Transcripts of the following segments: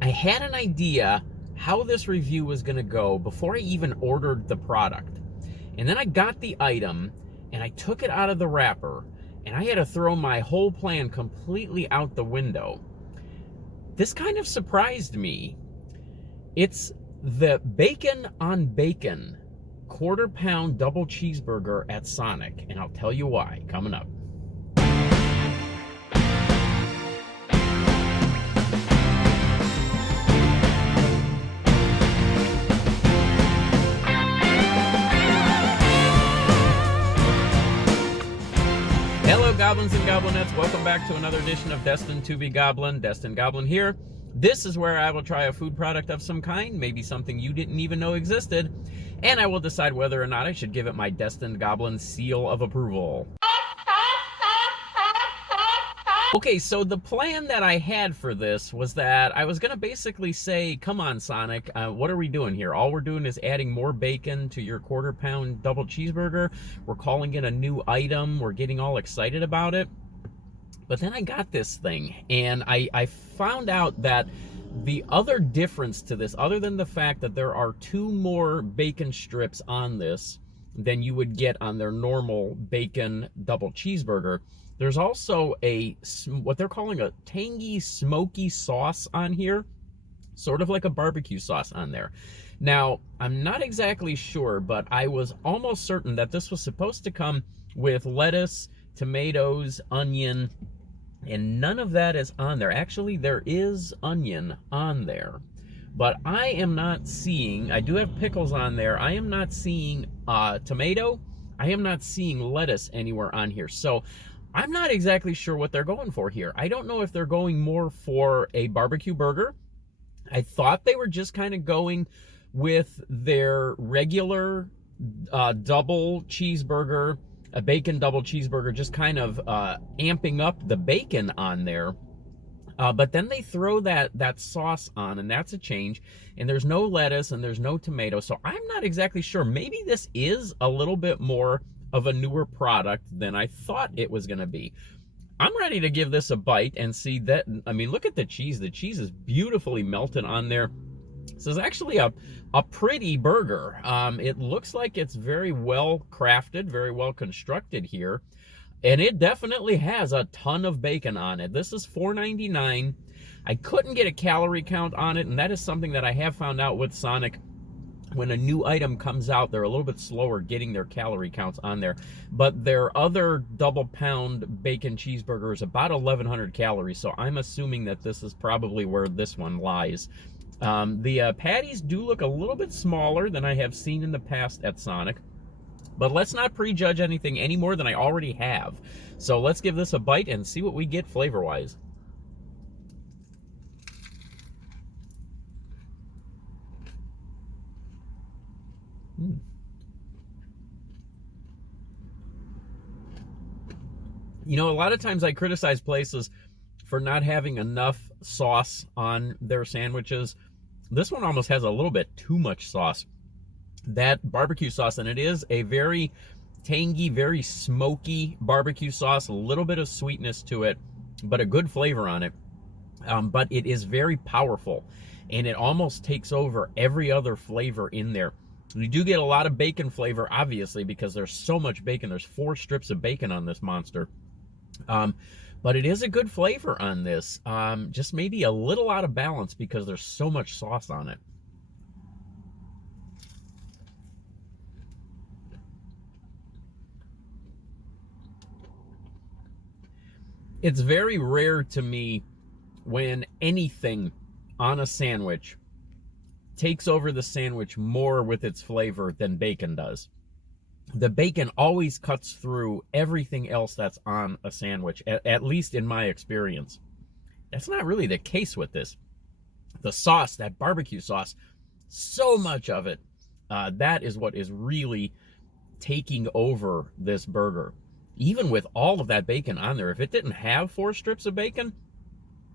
I had an idea how this review was going to go before I even ordered the product. And then I got the item and I took it out of the wrapper and I had to throw my whole plan completely out the window. This kind of surprised me. It's the Bacon on Bacon quarter-pound double cheeseburger at Sonic, and I'll tell you why coming up. Hello, goblins and goblinettes. Welcome back to another edition of Destined to be Goblin. Destined Goblin here. This is where I will try a food product of some kind, maybe something you didn't even know existed, and I will decide whether or not I should give it my Destined Goblin seal of approval. Okay, so the plan that I had for this was that I was going to basically say, come on, Sonic, what are we doing here? All we're doing is adding more bacon to your quarter-pound double cheeseburger. We're calling it a new item. We're getting all excited about it. But then I got this thing, and I found out that the other difference to this, other than the fact that there are 2 more bacon strips on this than you would get on their normal bacon double cheeseburger, there's also what they're calling a tangy, smoky sauce on here, sort of like a barbecue sauce on there. Now, I'm not exactly sure, but I was almost certain that this was supposed to come with lettuce, tomatoes, onion, and none of that is on there. Actually, there is onion on there, but I am not seeing, I do have pickles on there, I am not seeing tomato, I am not seeing lettuce anywhere on here. So I'm not exactly sure what they're going for here. I don't know if they're going more for a barbecue burger. I thought they were just kind of going with their regular double cheeseburger, a bacon double cheeseburger, just kind of amping up the bacon on there. But then they throw that sauce on, and that's a change. And there's no lettuce and there's no tomato. So I'm not exactly sure. Maybe this is a little bit more of a newer product than I thought it was going to be. I'm ready to give this a bite and see that. I mean, look at the cheese. The cheese is beautifully melted on there. This is actually a pretty burger. It looks like it's very well crafted, very well constructed here. And it definitely has a ton of bacon on it. This is $4.99. I couldn't get a calorie count on it, and that is something that I have found out with Sonic. When a new item comes out, they're a little bit slower getting their calorie counts on there. But their other double pound bacon cheeseburger is about 1,100 calories. So I'm assuming that this is probably where this one lies. The patties do look a little bit smaller than I have seen in the past at Sonic. But let's not prejudge anything any more than I already have. So let's give this a bite and see what we get flavor-wise. You know, a lot of times I criticize places for not having enough sauce on their sandwiches. This one almost has a little bit too much sauce. That barbecue sauce, and it is a very tangy, very smoky barbecue sauce, a little bit of sweetness to it, but a good flavor on it. But it is very powerful, and it almost takes over every other flavor in there. You do get a lot of bacon flavor, obviously, because there's so much bacon. There's 4 strips of bacon on this monster. But it is a good flavor on this. Just maybe a little out of balance because there's so much sauce on it. It's very rare to me when anything on a sandwich takes over the sandwich more with its flavor than bacon does. The bacon always cuts through everything else that's on a sandwich, at least in my experience. That's not really the case with this. The sauce, that barbecue sauce, so much of it, that is what is really taking over this burger. Even with all of that bacon on there, if it didn't have 4 strips of bacon,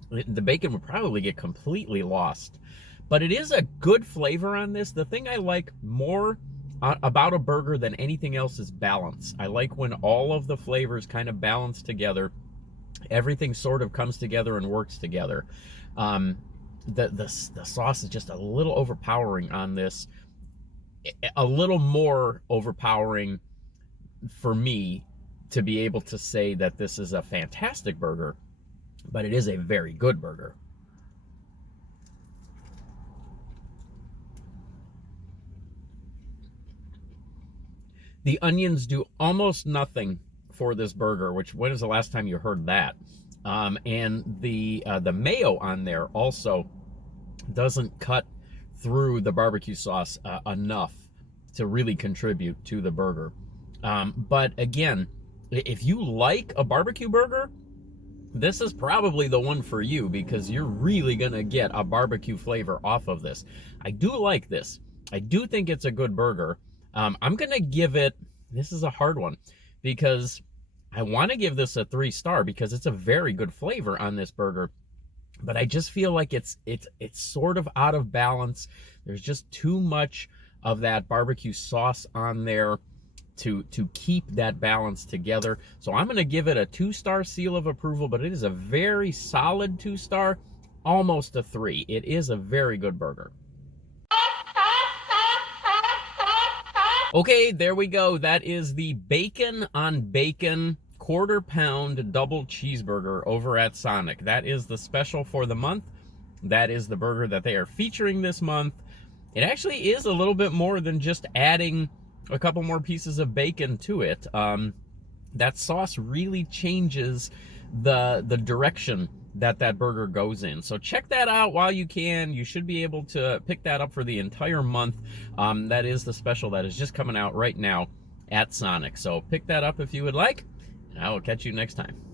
the bacon would probably get completely lost. But it is a good flavor on this. The thing I like more about a burger than anything else is balance. I like when all of the flavors kind of balance together. Everything sort of comes together and works together. the sauce is just a little overpowering on this, a little more overpowering for me to be able to say that this is a fantastic burger, but it is a very good burger. The onions do almost nothing for this burger, which, when is the last time you heard that? And the mayo on there also doesn't cut through the barbecue sauce enough to really contribute to the burger. But again, if you like a barbecue burger, this is probably the one for you, because you're really gonna get a barbecue flavor off of this. I do like this. I do think it's a good burger. I'm gonna give it, this is a hard one, because I want to give this a 3-star because it's a very good flavor on this burger, but I just feel like it's sort of out of balance. There's just too much of that barbecue sauce on there to keep that balance together. So I'm going to give it a 2-star seal of approval, but it is a very solid 2-star, almost a 3. It is a very good burger. Okay, there we go. That is the Bacon on Bacon quarter-pound double cheeseburger over at Sonic. That is the special for the month. That is the burger that they are featuring this month. It actually is a little bit more than just adding a couple more pieces of bacon to it. That sauce really changes the direction that burger goes in. So check that out while you can. You should be able to pick that up for the entire month. That is the special that is just coming out right now at Sonic. So pick that up if you would like, and I will catch you next time.